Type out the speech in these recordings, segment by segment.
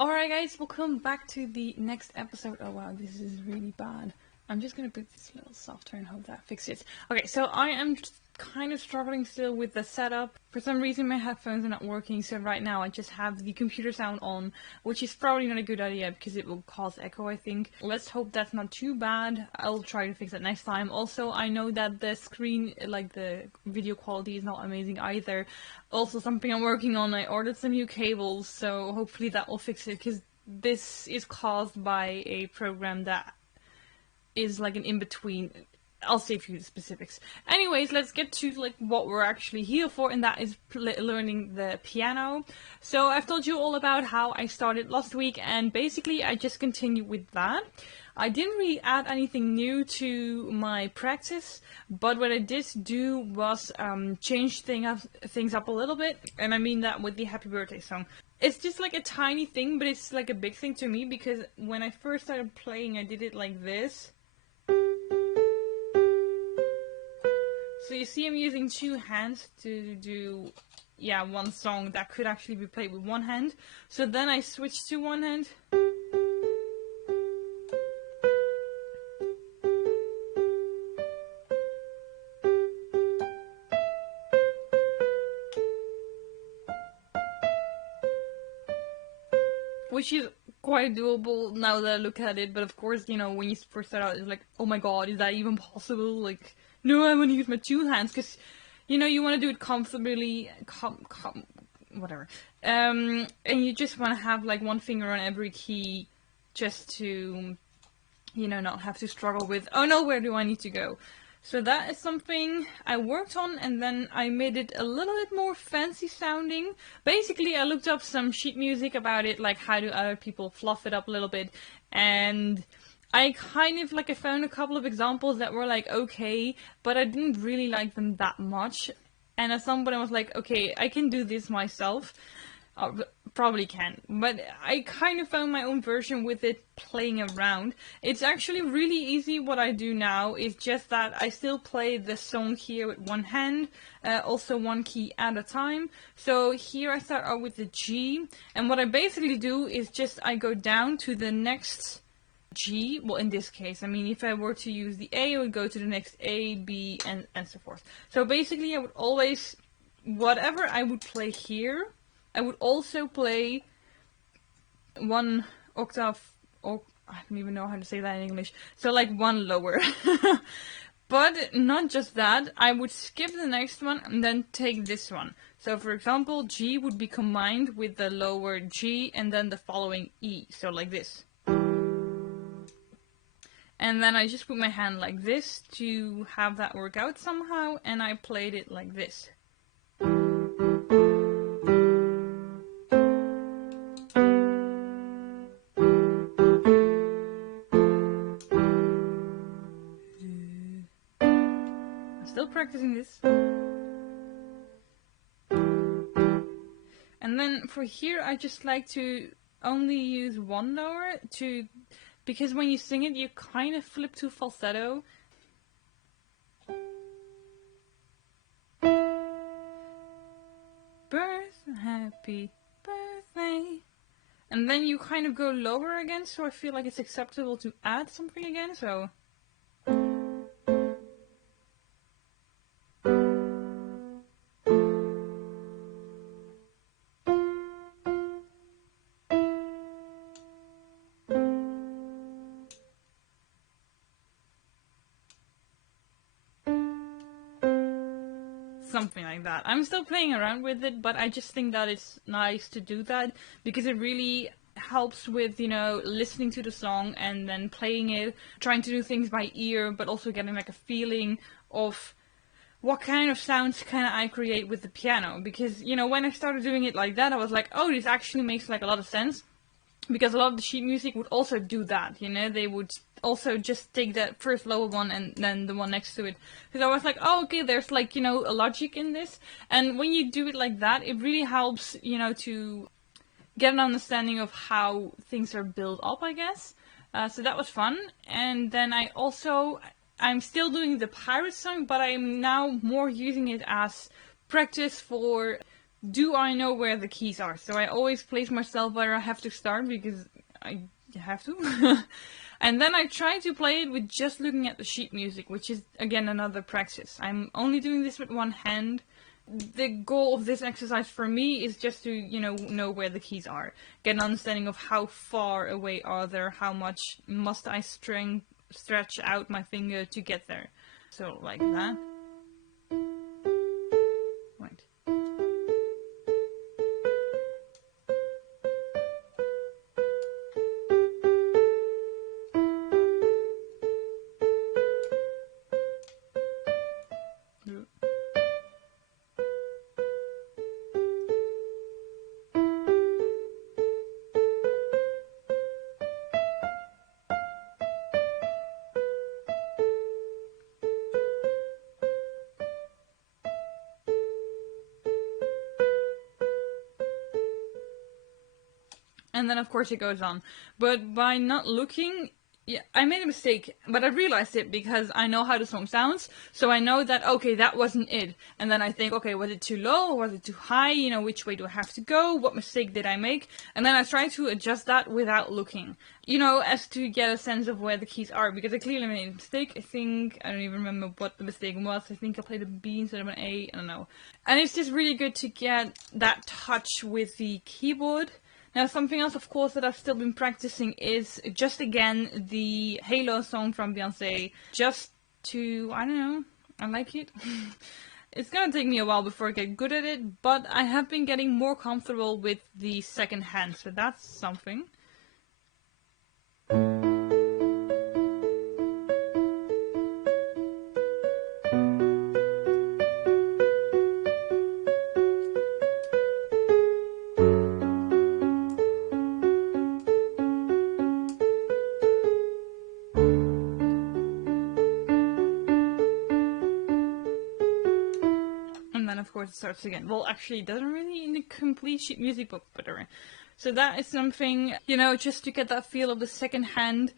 Alright guys, welcome back to the next episode. Oh wow, this is really bad. I'm just gonna put this a little softer and hope that fixes it. Okay, so I am kind of struggling still with the setup. For some reason my headphones are not working, so right now I just have the computer sound on, which is probably not a good idea because it will cause echo, I think. Let's hope that's not too bad. I'll try to fix that next time. Also, I know that the screen, like the video quality is not amazing either. Also, something I'm working on, I ordered some new cables, so hopefully that will fix it, because this is caused by a program that is like an in-between. I'll save you the specifics. Anyways, let's get to like what we're actually here for, and that is learning the piano. So I've told you all about how I started last week, and basically I just continue with that. I didn't really add anything new to my practice, but what I did do was change things up a little bit, and I mean that with the Happy Birthday song. It's just like a tiny thing, but it's like a big thing to me, because when I first started playing I did it like this. So you see I'm using two hands to do, one song that could actually be played with one hand. So then I switched to one hand. Which is quite doable now that I look at it, but of course, when you first start out, it's like, oh my god, is that even possible? Like, no, I want to use my two hands, because, you want to do it comfortably, whatever. And you just want to have, like, one finger on every key, just to, not have to struggle with, oh no, where do I need to go? So that is something I worked on, and then I made it a little bit more fancy sounding. Basically, I looked up some sheet music about it, like how do other people fluff it up a little bit, and I kind of, I found a couple of examples that were like okay, but I didn't really like them that much. And at some point I was like, okay, I can do this myself. Probably can, but I kind of found my own version with it playing around. It's actually really easy. What I do now is just that I still play the song here with one hand, also one key at a time. So here I start out with the G, and what I basically do is just I go down to the next G. Well, in this case, I mean, if I were to use the A, I would go to the next A, B, and so forth. So basically I would always, whatever I would play here, I would also play one octave, or I don't even know how to say that in English, so like one lower. But not just that, I would skip the next one and then take this one. So for example, G would be combined with the lower G and then the following E, so like this. And then I just put my hand like this to have that work out somehow, and I played it like this. Still practicing this. And then for here I just like to only use one lower because when you sing it you kind of flip to falsetto. Happy birthday. And then you kind of go lower again, so I feel like it's acceptable to add something again, so something like that. I'm still playing around with it, but I just think that it's nice to do that because it really helps with, listening to the song and then playing it, trying to do things by ear, but also getting like a feeling of what kind of sounds can I create with the piano. Because, when I started doing it like that, I was like, oh, this actually makes like a lot of sense. Because a lot of the sheet music would also do that, they would also just take that first lower one and then the one next to it. Because I was like, oh, okay, there's like, a logic in this. And when you do it like that, it really helps, to get an understanding of how things are built up, I guess. So that was fun. And then I'm still doing the pirate song, but I'm now more using it as practice for do I know where the keys are? So I always place myself where I have to start because I have to. And then I try to play it with just looking at the sheet music, which is again another practice. I'm only doing this with one hand. The goal of this exercise for me is just to, know where the keys are. Get an understanding of how far away are they, how much must I stretch out my finger to get there. So like that. Right. And then of course it goes on. But by not looking, yeah, I made a mistake, but I realized it because I know how the song sounds. So I know that, okay, that wasn't it. And then I think, okay, was it too low or was it too high? Which way do I have to go? What mistake did I make? And then I try to adjust that without looking, as to get a sense of where the keys are, because I clearly made a mistake. I don't even remember what the mistake was. I think I played a B instead of an A. I don't know. And it's just really good to get that touch with the keyboard. Now, something else, of course, that I've still been practicing is just again the Halo song from Beyonce. Just to, I don't know, I like it. It's gonna take me a while before I get good at it, but I have been getting more comfortable with the second hand, so that's something. Of course it starts again. Well, actually it doesn't really in the complete sheet music book, but alright. So that is something, just to get that feel of the second hand.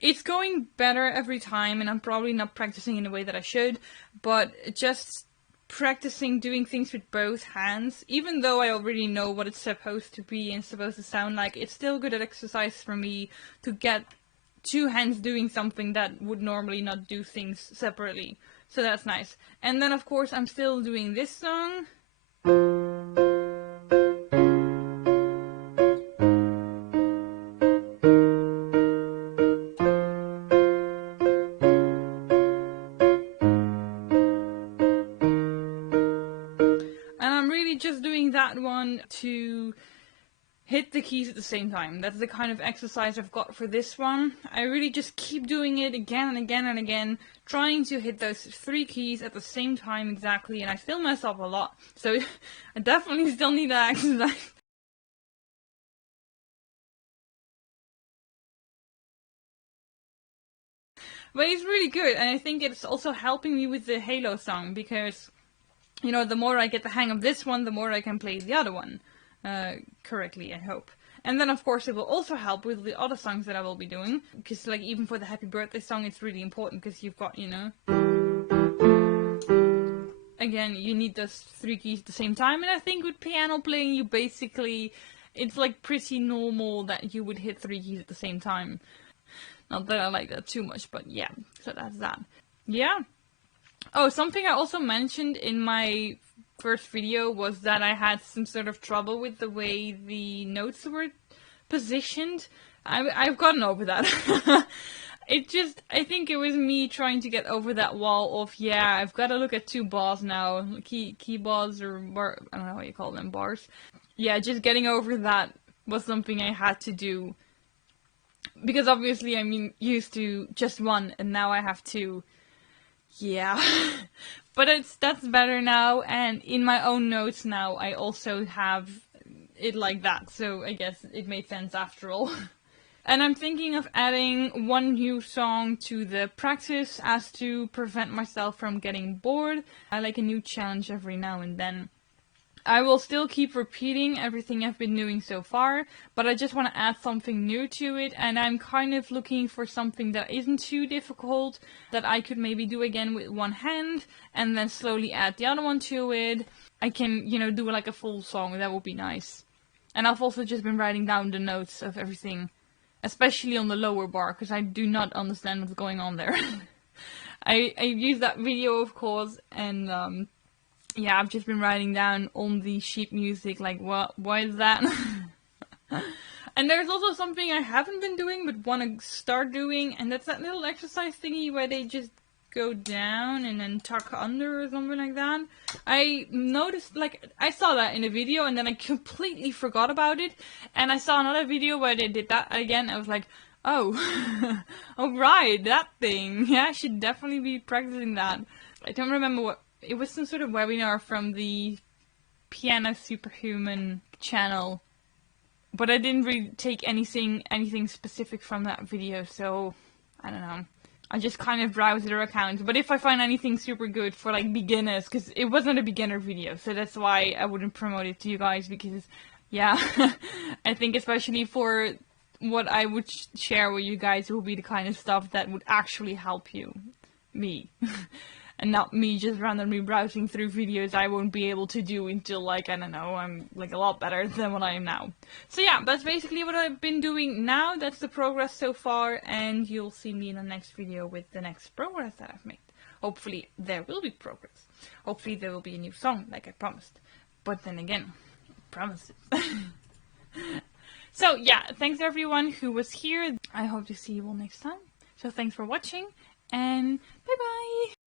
It's going better every time, and I'm probably not practicing in the way that I should, but just practicing doing things with both hands, even though I already know what it's supposed to be and supposed to sound like, it's still good at exercise for me to get two hands doing something that would normally not do things separately. So that's nice. And then of course I'm still doing this song. And I'm really just doing that one to hit the keys at the same time. That's the kind of exercise I've got for this one. I really just keep doing it again and again and again, trying to hit those three keys at the same time exactly, and I still mess up a lot. So I definitely still need that exercise. But it's really good, and I think it's also helping me with the Halo song, because, the more I get the hang of this one, the more I can play the other one. Correctly, I hope. And then of course it will also help with the other songs that I will be doing, because like even for the happy birthday song it's really important, because you've got, again, you need those three keys at the same time, and I think with piano playing you basically, it's like pretty normal that you would hit three keys at the same time. Not that I like that too much, but yeah, so that's that. Yeah. Oh, something I also mentioned in my first video was that I had some sort of trouble with the way the notes were positioned. I've gotten over that. I think it was me trying to get over that wall of, I've got to look at two bars now, key bars, or I don't know how you call them, bars. Yeah, just getting over that was something I had to do. Because obviously I'm used to just one, and now I have two. Yeah. But that's better now, and in my own notes now I also have it like that, so I guess it made sense after all. And I'm thinking of adding one new song to the practice as to prevent myself from getting bored. I like a new challenge every now and then. I will still keep repeating everything I've been doing so far, but I just want to add something new to it, and I'm kind of looking for something that isn't too difficult, that I could maybe do again with one hand, and then slowly add the other one to it. I can, you know, do like a full song. That would be nice. And I've also just been writing down the notes of everything, especially on the lower bar, because I do not understand what's going on there. I used that video, of course, and yeah, I've just been writing down on the sheet music, like, why is that? And there's also something I haven't been doing, but want to start doing, and that's that little exercise thingy where they just go down and then tuck under or something like that. I noticed, like, I saw that in a video and then I completely forgot about it, and I saw another video where they did that again. I was like, oh, oh right, that thing. Yeah, I should definitely be practicing that. I don't remember what, it was some sort of webinar from the Piano Superhuman channel, but I didn't really take anything specific from that video, so I don't know. I just kind of browse their accounts. But if I find anything super good for like beginners, because it wasn't a beginner video, so that's why I wouldn't promote it to you guys, because yeah, I think especially for what I would share with you guys, it will be the kind of stuff that would actually help you, me. And not me just randomly browsing through videos I won't be able to do until, like, I don't know, I'm like a lot better than what I am now. So yeah, that's basically what I've been doing now. That's the progress so far, and you'll see me in the next video with the next progress that I've made. Hopefully there will be progress. Hopefully there will be a new song, like I promised. But then again, promises. So yeah, thanks everyone who was here. I hope to see you all next time. So thanks for watching, and bye bye!